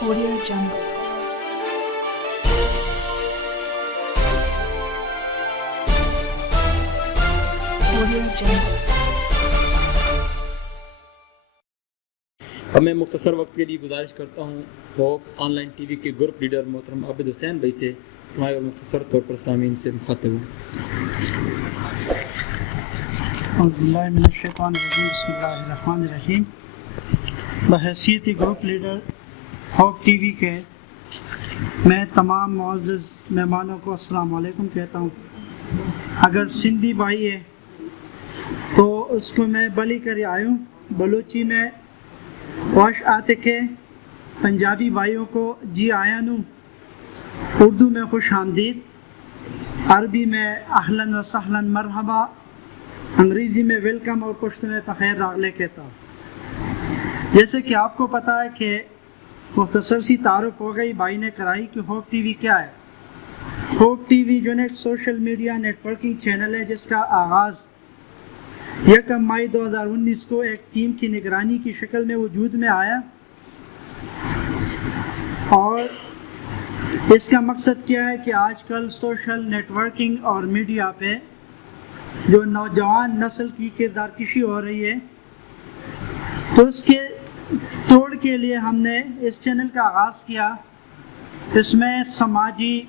Audio Jungle. Audio Jungle. اب میں مختصر وقت کے لیے گزارش کرتا ہوں hope on line T V کے گروپ لیڈر محترم عابد حسین بھائی سے تمہارے اور مختصر طور پر سامعین سے مخاطب ہوں۔ اعوذ باللہ من الشیطان الرجیم، بسم اللہ الرحمن الرحیم۔ بحیثیت group leader hope T V کے میں تمام معزز مہمانوں کو السلام علیکم کہتا ہوں۔ اگر سندھی بھائی ہے تو اس کو میں بلی کر آیوں، بلوچی میں خوش آتے کے، پنجابی بھائیوں کو جی آیا نوں، اردو میں خوش آمدید، عربی میں اہلاً و سہلاً مرحبا، انگریزی میں ویلکم اور پشتو میں بخیر راغلے کہتا ہوں۔ جیسے کہ آپ کو پتہ ہے کہ مختصر سی تعارف ہو گئی، بھائی نے کرائی کہ ہوپ ٹی وی کیا ہے۔ ہوپ ٹی وی جو ہے ایک social media networking channel ہے جس کا آغاز 1 مئی 2019 کو ایک ٹیم کی نگرانی کی شکل میں وجود میں آیا، اور اس کا مقصد کیا ہے کہ آج کل سوشل نیٹ ورکنگ اور میڈیا پہ جو نوجوان نسل کی کردار کشی ہو رہی ہے، تو اس کے توڑ کے لیے ہم نے اس چینل کا آغاز کیا۔ اس میں سماجی،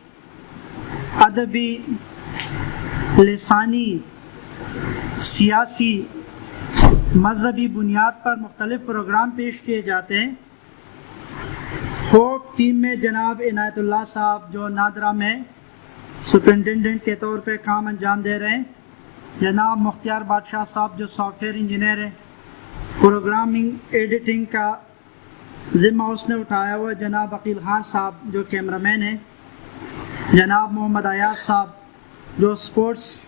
ادبی، لسانی، سیاسی، مذہبی بنیاد پر مختلف پروگرام پیش کیے جاتے ہیں۔ ہوپ ٹیم میں جناب عنایت اللہ صاحب جو نادرہ میں سپرنٹینڈنٹ کے طور پہ کام انجام دے رہے ہیں، جناب مختار بادشاہ صاحب جو سافٹ ویئر انجینئر ہیں، پروگرامنگ ایڈیٹنگ کا ذمہ اس نے اٹھایا ہوا، جناب عقیل خان صاحب جو کیمرہ مین ہیں، جناب محمد ایاز صاحب جو سپورٹس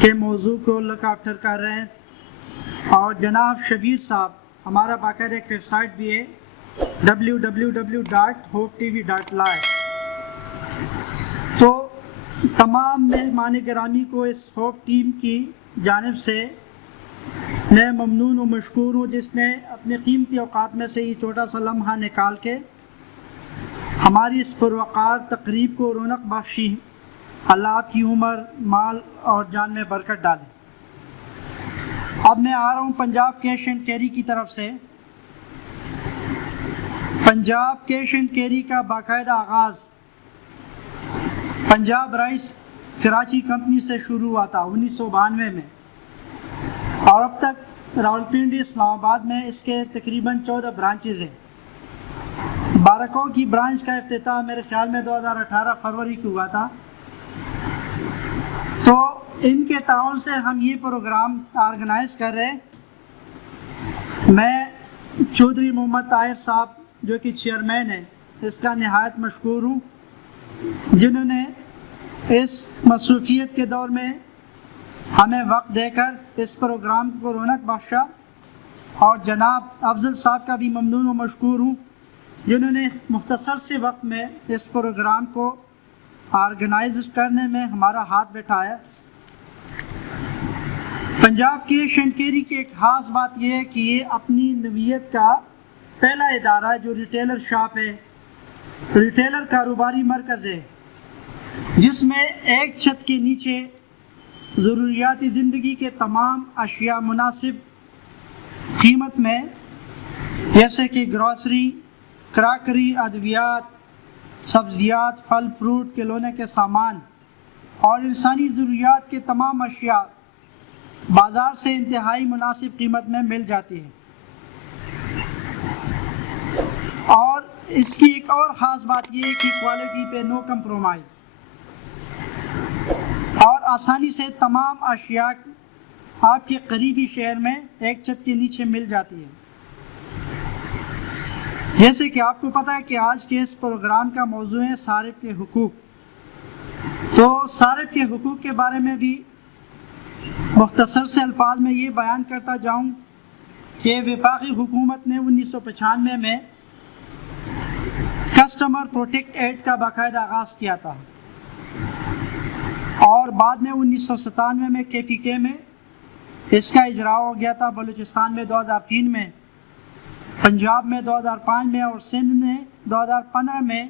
کے موضوع کو لک آفٹر کر رہے ہیں، اور جناب شبیر صاحب، ہمارا باقاعدہ ایک ویب سائٹ بھی ہے www.hopetv.live۔ تو تمام مہمان گرامی کو اس ہوپ ٹیم کی جانب سے میں ممنون و مشکور ہوں، جس نے اپنے قیمتی اوقات میں سے یہ چھوٹا سا لمحہ نکال کے ہماری اس پروقار تقریب کو رونق بخشی۔ اللہ آپ کی عمر، مال اور جان میں برکت ڈالے۔ اب میں آ رہا ہوں پنجاب کیش اینڈ کیری کی طرف سے۔ پنجاب کیش اینڈ کیری کا باقاعدہ آغاز پنجاب رائس کراچی کمپنی سے شروع ہوا تھا 1992 میں، اور اب تک راولپنڈی، اسلام آباد میں اس کے تقریباً 14 برانچز ہیں۔ بارکوں کی برانچ کا افتتاح میرے خیال میں 2018 فروری کو ہوا تھا۔ تو ان کے تعاون سے ہم یہ پروگرام آرگنائز کر رہے ہیں۔ میں چودھری محمد طاہر صاحب جو کہ چیئرمین ہیں، اس کا نہایت مشکور ہوں، جنہوں نے اس مصروفیت کے دور میں ہمیں وقت دے کر اس پروگرام کو رونق بخشا، اور جناب افضل صاحب کا بھی ممنون و مشکور ہوں، جنہوں نے مختصر سے وقت میں اس پروگرام کو آرگنائز کرنے میں ہمارا ہاتھ بٹھایا۔ پنجاب کیش اینڈ کیری کی ایک خاص بات یہ ہے کہ یہ اپنی نوعیت کا پہلا ادارہ ہے جو ریٹیلر شاپ ہے، ریٹیلر کاروباری مرکز ہے، جس میں ایک چھت کے نیچے ضروریاتی زندگی کے تمام اشیاء مناسب قیمت میں، جیسے کہ گروسری، کراکری، ادویات، سبزیات، پھل فروٹ، کھلونے کے سامان اور انسانی ضروریات کے تمام اشیاء بازار سے انتہائی مناسب قیمت میں مل جاتی ہے۔ اور اس کی ایک اور خاص بات یہ ہے کہ کوالٹی پہ نو کمپرومائز، اور آسانی سے تمام اشیاء آپ کے قریبی شہر میں ایک چھت کے نیچے مل جاتی ہے۔ جیسے کہ آپ کو پتہ ہے کہ آج کے اس پروگرام کا موضوع ہے صارف کے حقوق، تو صارف کے حقوق کے بارے میں بھی مختصر سے الفاظ میں یہ بیان کرتا جاؤں کہ وفاقی حکومت نے 1995 میں کسٹمر پروٹیکٹ ایکٹ کا باقاعدہ آغاز کیا تھا، اور بعد میں 1997 میں KPK میں اس کا اجرا ہو گیا تھا۔ بلوچستان میں 2003 میں پنجاب میں 2005 میں اور سندھ نے 2015 میں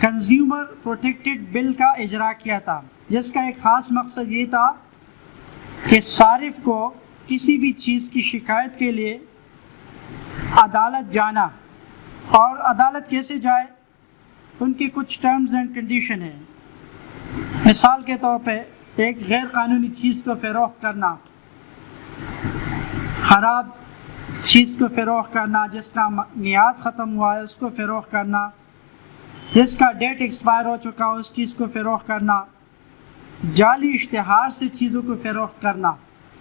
کنزیومر پروٹیکٹڈ بل کا اجرا کیا تھا، جس کا ایک خاص مقصد یہ تھا کہ صارف کو کسی بھی چیز کی شکایت کے لیے عدالت جانا، اور عدالت کیسے جائے، ان کی کچھ ٹرمز اینڈ کنڈیشن ہیں۔ مثال کے طور پہ ایک غیر قانونی چیز کو فروخت کرنا، خراب چیز کو فروخت کرنا، جس کا میعاد ختم ہوا ہے اس کو فروخت کرنا، جس کا ڈیٹ ایکسپائر ہو چکا ہو اس چیز کو فروخت کرنا، جعلی اشتہار سے چیزوں کو فروخت کرنا،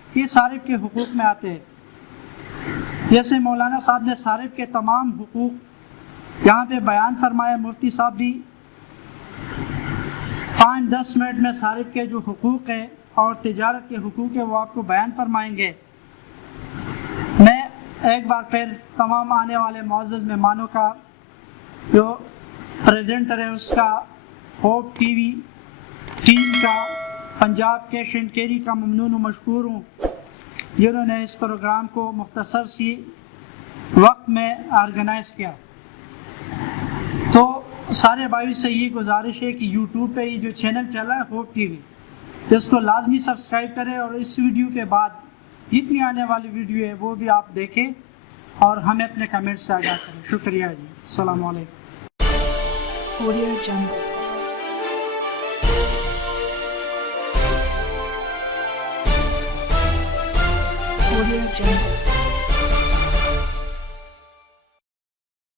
یہ صارف کے حقوق میں آتے ہیں۔ جیسے مولانا صاحب نے صارف کے تمام حقوق یہاں پہ بیان فرمایا، مفتی صاحب بھی 5-10 منٹ میں صارف کے جو حقوق ہیں اور تجارت کے حقوق ہیں وہ آپ کو بیان فرمائیں گے۔ میں ایک بار پھر تمام آنے والے معزز مہمانوں کا، جو پریزنٹر ہے اس کا، ہوپ ٹی وی ٹیم کا، پنجاب کیش اینڈ کیری کا ممنون و مشکور ہوں، جنہوں نے اس پروگرام کو مختصر سی وقت میں آرگنائز کیا۔ تو سارے بھائیوں سے یہ گزارش ہے کہ یوٹیوب پہ یہ جو چینل چل رہا ہے ہوپ ٹی وی، اس کو لازمی سبسکرائب کریں، اور اس ویڈیو کے بعد جتنی آنے والی ویڈیو ہے وہ بھی آپ دیکھیں اور ہمیں اپنے کمنٹ سے آگاہ کریں۔ شکریہ جی، السلام علیکم۔ Audio Jungle. Audio Jungle.